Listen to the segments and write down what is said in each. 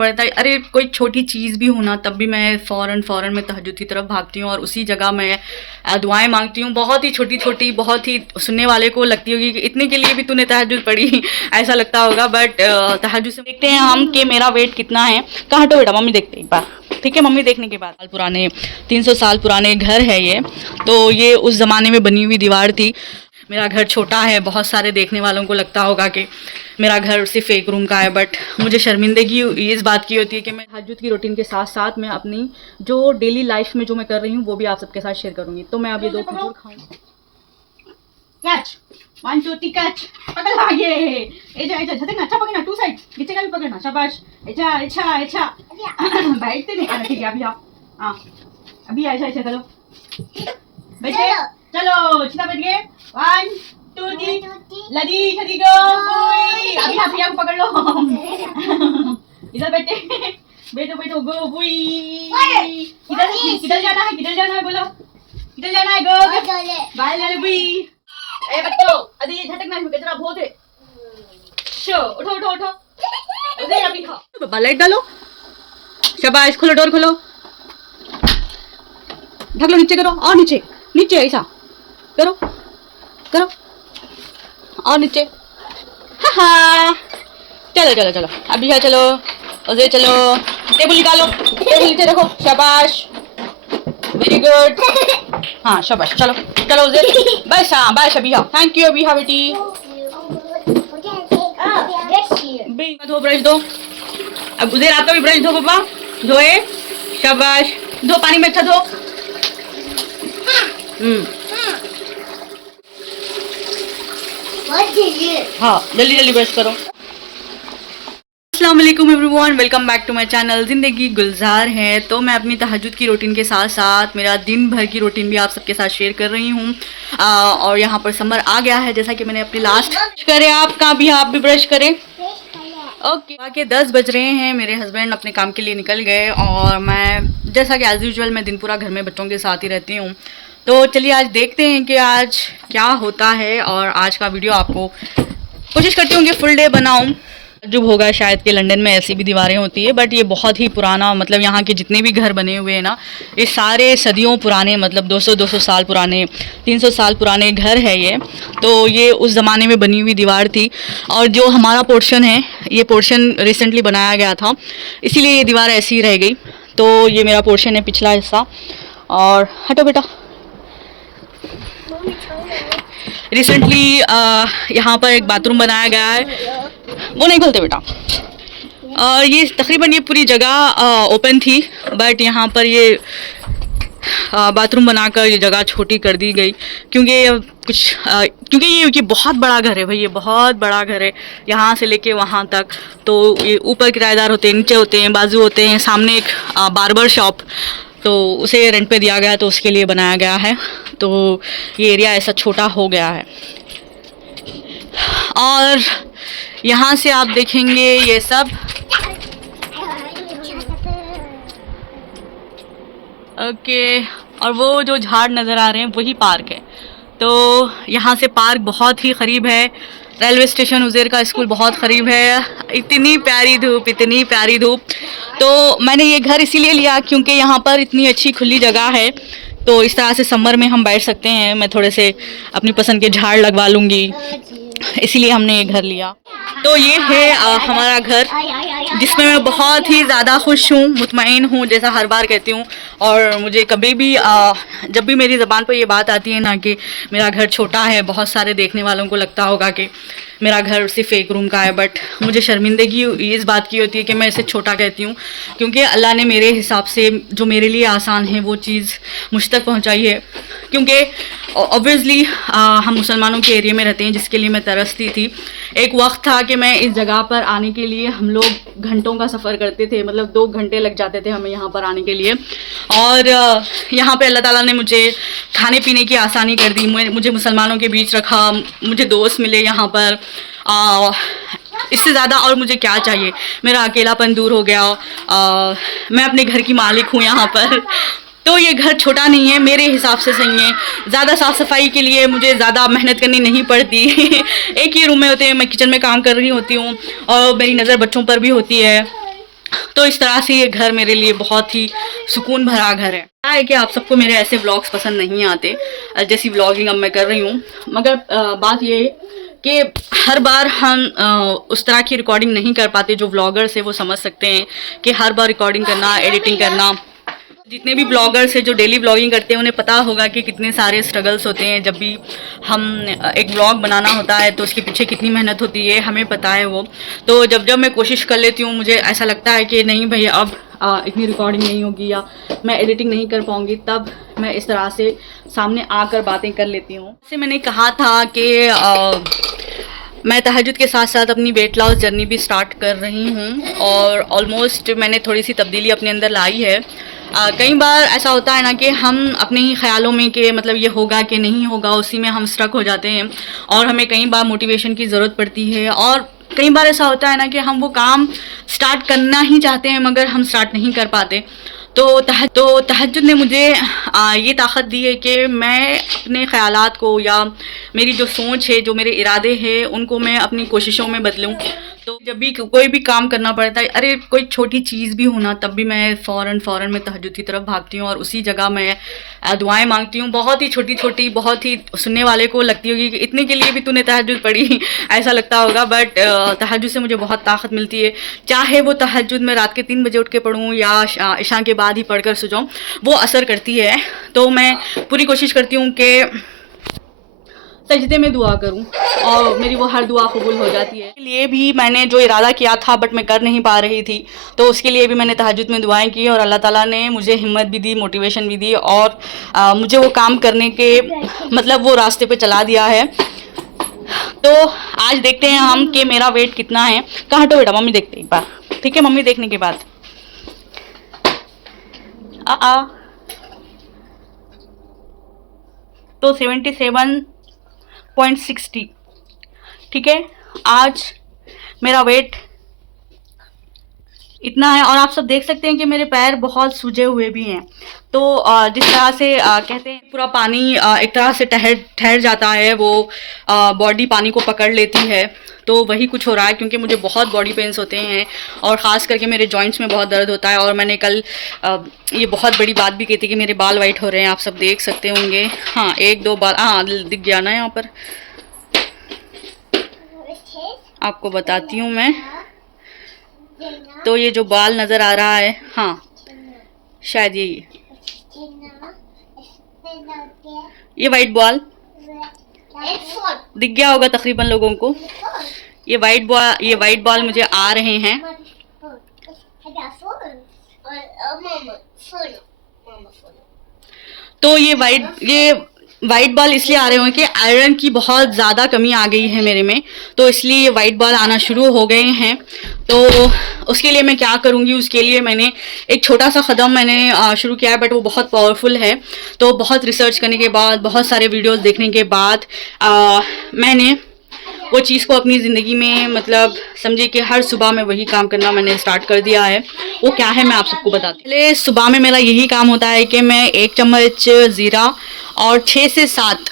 पड़ता है। अरे कोई छोटी चीज़ भी हो ना तब भी मैं फ़ौरन में तहज्जुद की तरफ भागती हूँ और उसी जगह मैं दुआएं मांगती हूँ। बहुत ही छोटी छोटी, बहुत ही सुनने वाले को लगती होगी कि इतने के लिए भी तूने तहज्जुद पढ़ी ऐसा लगता होगा, बट तहज्जुद से देखते हैं हम कि मेरा वेट कितना है। कहाँ हटो बेटा, मम्मी देखते एक बार, ठीक है। मम्मी देखने के बाद साल पुराने 300 साल पुराने घर है ये। तो ये उस ज़माने में बनी हुई दीवार थी। मेरा घर छोटा है, बहुत सारे देखने वालों को लगता होगा कि मेरा घर सिर्फ एक रूम का है, बट मुझे शर्मिंदगी इस बात की होती है कि मैं तहज्जुद की रूटीन के साथ साथ मैं अपनी जो डेली लाइफ में जो मैं कर रही हूँ वो भी आप सबके साथ शेयर करूँगी। तो मैं अब ये 2 खजूर खाऊँ। कैच 1 2 3 कैच पकड़ ला ये एजा एजा झटकना, अच्छा पकड़ना, 2 साइड नीचे का भी पकड़ना, शाबाश। एजा अच्छा अच्छा बैठते नहीं आना, ठीक है। अभी आओ, हाँ अभी ऐसा ऐसा करो, बैठे चलो, सीधा बैठ गए। 1 2 3 लदी छदी गो बुई। अभी आप भैया को पकड़ लो इधर बैठे, बैठो बैठो, गो बुई। किधर किधर जाना है, किधर जाना है, बोलो किधर जाना है, गो बाहर जाने बुई। ए बच्चों, अभी ये झटकना है, कितना बहुत है। शो उठो उठो उठो, उधर अभी खाओ। बाबा लाइट डालो, शाबाश। खोलो, डोर खोलो, ढक लो, नीचे करो और नीचे नीचे ऐसा करो करो और नीचे। हाँ चलो चलो चलो, अभी यहाँ चलो, उधर चलो। टेबल निकालो, टेबल नीचे रखो, शाबाश, वेरी गुड। हाँ शाबाश, चलो चलो उधर, बस। हाँ बस, अभी हाँ, थैंक यू। अभी हाँ बेटी, धो, ब्रश दो। अब उधर आपका भी ब्रश दो पापा, धोए, शाबाश। धो, पानी में अच्छा धो। हाँ जल्दी जल्दी ब्रश करो। अस्सलाम वालेकुम everyone, welcome back to my channel Zindagi Gulzar है। तो मैं अपनी तहज्जुद की रूटीन के साथ साथ मेरा दिन भर की रूटीन भी आप सबके साथ शेयर कर रही हूँ। और यहाँ पर समर आ गया है, जैसा कि मैंने अपनी लास्ट करें। आप कहाँ भी, आप भी ब्रश करें। ओके आके 10 बज रहे हैं, मेरे हस्बैंड अपने काम के लिए निकल गए और मैं जैसा कि एज़ यूजुअल मैं दिन पूरा घर में बच्चों के साथ ही रहती हूँ। तो चलिए आज देखते हैं कि आज क्या होता है, और आज का वीडियो आपको कोशिश करती हूँ कि फुल डे बनाऊँ। जो होगा शायद कि लंदन में ऐसी भी दीवारें होती है, बट ये बहुत ही पुराना, मतलब यहाँ के जितने भी घर बने हुए हैं ना, ये सारे सदियों पुराने, मतलब 200 साल पुराने, 300 साल पुराने घर है ये। तो ये उस ज़माने में बनी हुई दीवार थी, और जो हमारा पोर्शन है, ये पोर्शन रिसेंटली बनाया गया था, इसीलिए ये दीवार ऐसी ही रह गई। तो ये मेरा पोर्शन है, पिछला हिस्सा। और हटो बेटा, रिसेंटली यहाँ पर एक बाथरूम बनाया गया है, वो नहीं खोलते बेटा। ये तकरीबन ये पूरी जगह ओपन थी, बट यहाँ पर ये बाथरूम बनाकर ये जगह छोटी कर दी गई, क्योंकि क्योंकि ये बहुत बड़ा घर है भाई, ये बहुत बड़ा घर है, यहाँ से लेके वहाँ तक। तो ये ऊपर किराएदार होते हैं, नीचे होते हैं, बाजू होते हैं, सामने एक बार्बर शॉप, तो उसे रेंट पे दिया गया, तो उसके लिए बनाया गया है। तो ये एरिया ऐसा छोटा हो गया है। और यहाँ से आप देखेंगे ये सब, ओके। और वो जो झाड़ नज़र आ रहे हैं वही पार्क है। तो यहाँ से पार्क बहुत ही करीब है, रेलवे स्टेशन उज़ेर का स्कूल बहुत करीब है। इतनी प्यारी धूप, इतनी प्यारी धूप। तो मैंने ये घर इसीलिए लिया क्योंकि यहाँ पर इतनी अच्छी खुली जगह है, तो इस तरह से समर में हम बैठ सकते हैं। मैं थोड़े से अपनी पसंद के झाड़ लगवा लूँगी, इसीलिए हमने ये घर लिया। तो ये है हमारा घर, जिसमें मैं बहुत ही ज़्यादा खुश हूँ, मुतमईन हूँ, जैसा हर बार कहती हूँ। और मुझे कभी भी जब भी मेरी ज़बान पर ये बात आती है ना कि मेरा घर छोटा है, बहुत सारे देखने वालों को लगता होगा कि मेरा घर सिर्फ एक रूम का है, बट मुझे शर्मिंदगी इस बात की होती है कि मैं इसे छोटा कहती हूँ, क्योंकि अल्लाह ने मेरे हिसाब से जो मेरे लिए आसान है वो चीज़ मुझ तक पहुँचाई है। क्योंकि ऑब्वियसली हम मुसलमानों के एरिया में रहते हैं, जिसके लिए मैं तरसती थी। एक वक्त था कि मैं इस जगह पर आने के लिए हम लोग घंटों का सफ़र करते थे, मतलब 2 घंटे लग जाते थे हमें यहाँ पर आने के लिए। और यहाँ पे अल्लाह ताला ने मुझे खाने पीने की आसानी कर दी, मुझे मुसलमानों के बीच रखा, मुझे दोस्त मिले यहाँ पर। इससे ज़्यादा और मुझे क्या चाहिए, मेरा अकेलापन दूर हो गया। मैं अपने घर की मालिक हूँ यहाँ पर। तो ये घर छोटा नहीं है, मेरे हिसाब से सही है। ज़्यादा साफ़ सफाई के लिए मुझे ज़्यादा मेहनत करनी नहीं पड़ती एक ही रूम में होते हैं, मैं किचन में काम कर रही होती हूँ और मेरी नज़र बच्चों पर भी होती है। तो इस तरह से ये घर मेरे लिए बहुत ही सुकून भरा घर है। क्या है कि आप सबको मेरे ऐसे व्लॉग्स पसंद नहीं आते जैसी व्लॉगिंग अब मैं कर रही हूँ, मगर बात ये है कि हर बार हम उस तरह की रिकॉर्डिंग नहीं कर पाते। जो व्लॉगर्स है वो समझ सकते हैं कि हर बार रिकॉर्डिंग करना, एडिटिंग करना, जितने भी ब्लॉगर्स हैं जो डेली ब्लॉगिंग करते हैं उन्हें पता होगा कि कितने सारे स्ट्रगल्स होते हैं। जब भी हम एक ब्लॉग बनाना होता है तो उसके पीछे कितनी मेहनत होती है, हमें पता है वो। तो जब जब मैं कोशिश कर लेती हूँ, मुझे ऐसा लगता है कि नहीं भैया अब इतनी रिकॉर्डिंग नहीं होगी या मैं एडिटिंग नहीं कर पाऊँगी, तब मैं इस तरह से सामने आकर बातें कर लेती हूँ। जैसे मैंने कहा था कि मैं तहज्जुद के साथ साथ अपनी वेट लॉस जर्नी भी स्टार्ट कर रही हूँ और ऑलमोस्ट मैंने थोड़ी सी तब्दीली अपने अंदर लाई है। कई बार ऐसा होता है ना कि हम अपने ही ख्यालों में कि मतलब ये होगा कि नहीं होगा, उसी में हम स्ट्रक हो जाते हैं और हमें कई बार मोटिवेशन की ज़रूरत पड़ती है। और कई बार ऐसा होता है ना कि हम वो काम स्टार्ट करना ही चाहते हैं मगर हम स्टार्ट नहीं कर पाते। तो तहज्जुद ने मुझे ये ताकत दी है कि मैं अपने ख़यालात को या मेरी जो सोच है, जो मेरे इरादे हैं, उनको मैं अपनी कोशिशों में बदलूं। तो जब भी कोई भी काम करना पड़ता है, अरे कोई छोटी चीज़ भी होना, तब भी मैं फ़ौरन मैं तहज्जुद की तरफ भागती हूँ और उसी जगह मैं दुआएं मांगती हूँ। बहुत ही छोटी छोटी, बहुत ही सुनने वाले को लगती होगी कि इतने के लिए भी तूने तहज्जुद पढ़ी, ऐसा लगता होगा, बट तहज्जुद से मुझे बहुत ताकत मिलती है। चाहे वो तहज्जुद मैं रात के 3 बजे उठ के पढ़ूँ या इशा के बाद ही पढ़कर सो जाऊँ, वो असर करती है। तो मैं पूरी कोशिश करती हूँ कि सजदे में दुआ करूं और मेरी वो हर दुआ कबूल हो जाती है। इसके लिए भी मैंने जो इरादा किया था बट मैं कर नहीं पा रही थी, तो उसके लिए भी मैंने तहज्जुद में दुआएं की और अल्लाह ताला ने मुझे हिम्मत भी दी, मोटिवेशन भी दी और मुझे वो काम करने के मतलब वो रास्ते पे चला दिया है। तो आज देखते हैं हम कि मेरा वेट कितना है। कहाँ हटो बेटा, मम्मी देखते एक बार, ठीक है? मम्मी देखने के बाद तो 77.60, ठीक है। आज मेरा वेट इतना है और आप सब देख सकते हैं कि मेरे पैर बहुत सूजे हुए भी हैं। तो जिस तरह से कहते हैं पूरा पानी एक तरह से ठहर जाता है, वो बॉडी पानी को पकड़ लेती है, तो वही कुछ हो रहा है। क्योंकि मुझे बहुत बॉडी पेन्स होते हैं और ख़ास करके मेरे जॉइंट्स में बहुत दर्द होता है। और मैंने कल ये बहुत बड़ी बात भी की थी कि मेरे बाल वाइट हो रहे हैं, आप सब देख सकते होंगे। हाँ, 1-2 बाल दिख गया ना यहाँ पर, आपको बताती हूँ मैं। तो ये जो बाल नज़र आ रहा है, हाँ शायद ये वाइट बॉल दिख गया होगा तकरीबन लोगों को। ये वाइट बॉल मुझे आ रहे हैं। तो ये वाइट बॉल इसलिए आ रहे होंगे कि आयरन की बहुत ज़्यादा कमी आ गई है मेरे में, तो इसलिए ये वाइट बॉल आना शुरू हो गए हैं। तो उसके लिए मैं क्या करूँगी, उसके लिए मैंने एक छोटा सा कदम मैंने शुरू किया है, बट वो बहुत पावरफुल है। तो बहुत रिसर्च करने के बाद, बहुत सारे वीडियोस देखने के बाद मैंने वो चीज़ को अपनी ज़िंदगी में मतलब समझिए कि हर सुबह में वही काम करना मैंने स्टार्ट कर दिया है। वो क्या है मैं आप सबको बताती हूँ। पहले सुबह में मेरा यही काम होता है कि मैं 1 चम्मच ज़ीरा और 6 से 7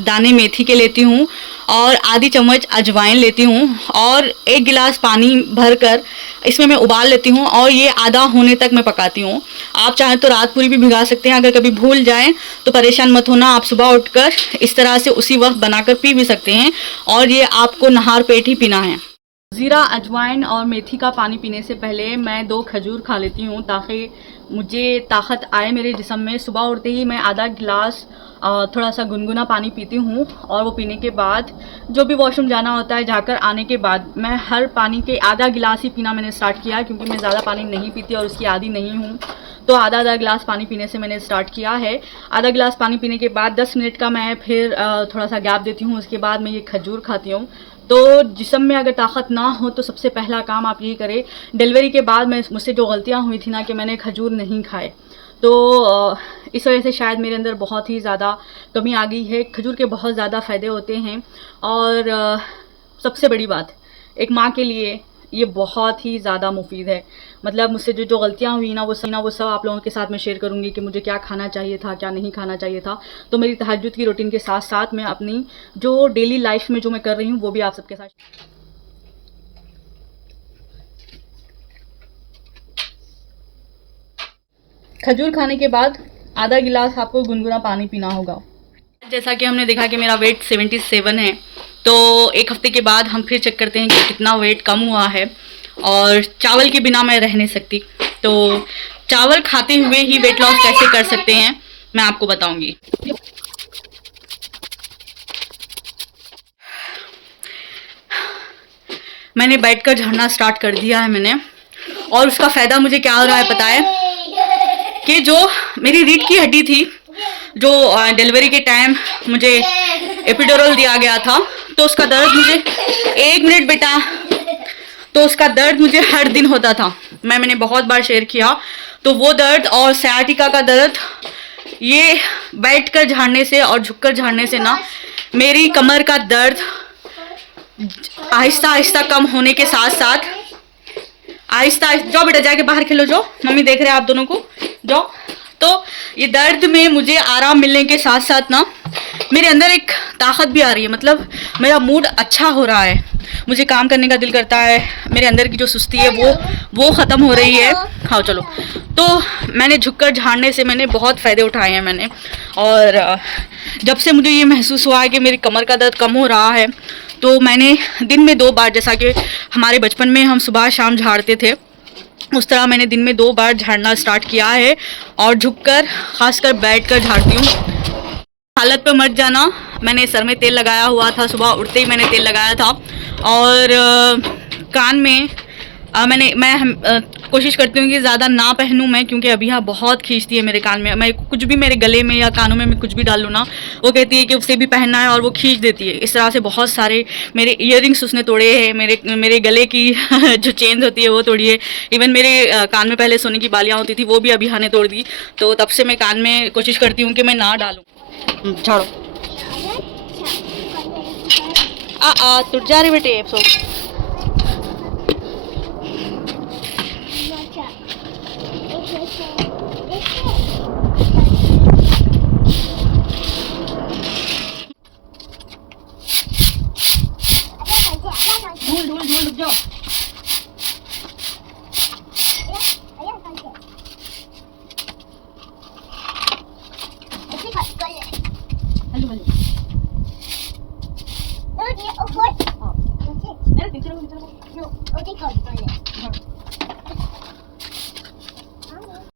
दाने मेथी के लेती हूँ और आधी चम्मच अजवाइन लेती हूँ और 1 गिलास पानी भरकर इसमें मैं उबाल लेती हूँ और ये आधा होने तक मैं पकाती हूँ। आप चाहें तो रात पूरी भी भिगा सकते हैं। अगर कभी भूल जाएं तो परेशान मत होना, आप सुबह उठकर इस तरह से उसी वक्त बनाकर पी भी सकते हैं और ये आपको नहार पेट ही पीना है। ज़ीरा, अजवाइन और मेथी का पानी पीने से पहले मैं 2 खजूर खा लेती हूँ ताकि मुझे ताकत आए मेरे जिस्म में। सुबह उठते ही मैं आधा गिलास थोड़ा सा गुनगुना पानी पीती हूँ और वो पीने के बाद जो भी वॉशरूम जाना होता है, जाकर आने के बाद मैं हर पानी के आधा गिलास ही पीना मैंने स्टार्ट किया, क्योंकि मैं ज़्यादा पानी नहीं पीती और उसकी आदी नहीं हूँ। तो आधा गिलास पानी पीने से मैंने स्टार्ट किया है। आधा गिलास पानी पीने के बाद 10 मिनट का मैं फिर थोड़ा सा गैप देती हूँ। उसके बाद मैं ये खजूर खाती हूँ। तो जिस्म में अगर ताकत ना हो तो सबसे पहला काम आप यही करें। डिलीवरी के बाद मुझसे जो गलतियाँ हुई थी ना कि मैंने खजूर नहीं खाए, तो इस वजह से शायद मेरे अंदर बहुत ही ज़्यादा कमी आ गई है। खजूर के बहुत ज़्यादा फ़ायदे होते हैं और सबसे बड़ी बात, एक माँ के लिए ये बहुत ही ज़्यादा मुफीद है। मतलब मुझसे जो गलतियाँ हुई ना वो सब आप लोगों के साथ मैं शेयर करूँगी कि मुझे क्या खाना चाहिए था, क्या नहीं खाना चाहिए था। तो मेरी तहज्जुद की रूटीन के साथ साथ मैं अपनी जो डेली लाइफ में जो मैं कर रही हूँ वो भी आप सबके साथ। खजूर खाने के बाद आधा गिलास आपको गुनगुना पानी पीना होगा। जैसा कि हमने देखा कि मेरा वेट 77 है, तो एक हफ्ते के बाद हम फिर चेक करते हैं कि कितना वेट कम हुआ है। और चावल के बिना मैं रह नहीं सकती, तो चावल खाते हुए ही वेट लॉस कैसे कर सकते हैं मैं आपको बताऊंगी। मैंने बैठकर झड़ना स्टार्ट कर दिया है मैंने, और उसका फ़ायदा मुझे क्या हो रहा है पता है कि जो मेरी रीढ़ की हड्डी थी, जो डिलीवरी के टाइम मुझे एपिड्यूरल दिया गया था, तो उसका दर्द मुझे 1 मिनट बेटा, तो उसका दर्द मुझे हर दिन होता था। मैंने बहुत बार शेयर किया, तो वो दर्द और सयाटिका का दर्द, ये बैठकर झाड़ने से और झुककर झाड़ने से ना मेरी कमर का दर्द आहिस्ता आहिस्ता कम होने के साथ साथ आहिस्ता, जाओ बेटा जाके बाहर खेलो, जाओ, मम्मी देख रहे हैं आप दोनों को, जाओ। तो ये दर्द में मुझे आराम मिलने के साथ साथ ना मेरे अंदर एक ताकत भी आ रही है, मतलब मेरा मूड अच्छा हो रहा है, मुझे काम करने का दिल करता है, मेरे अंदर की जो सुस्ती है वो ख़त्म हो रही है। हाँ चलो, तो मैंने झुककर झाड़ने से मैंने बहुत फ़ायदे उठाए हैं मैंने, और जब से मुझे ये महसूस हुआ है कि मेरी कमर का दर्द कम हो रहा है, तो मैंने दिन में 2 बार, जैसा कि हमारे बचपन में हम सुबह शाम झाड़ते थे, उस तरह मैंने दिन में 2 बार झाड़ना स्टार्ट किया है, और झुककर खासकर बैठकर झाड़ती हूँ। हालत पे मत जाना, मैंने सर में तेल लगाया हुआ था, सुबह उठते ही मैंने तेल लगाया था, और कान में मैं कोशिश करती हूँ कि ज़्यादा ना पहनूँ मैं, क्योंकि अभी यहाँ बहुत खींचती है मेरे कान में। मैं कुछ भी मेरे गले में या कानों में मैं कुछ भी डाल लूँ ना, वो कहती है कि उसे भी पहनना है, और वो खींच देती है। इस तरह से बहुत सारे मेरे ईयरिंग्स उसने तोड़े हैं, मेरे गले की जो चेन्स होती है वो तोड़ी है। इवन मेरे कान में पहले सोने की बालियाँ होती थी, वो भी अभी ने तोड़ दी। तो तब से मैं कान में कोशिश करती हूँ कि मैं ना डालूँ। झाड़ो, टूट जा रही बेटे, सो ढूल ढूल ढूल, रुक जाओ।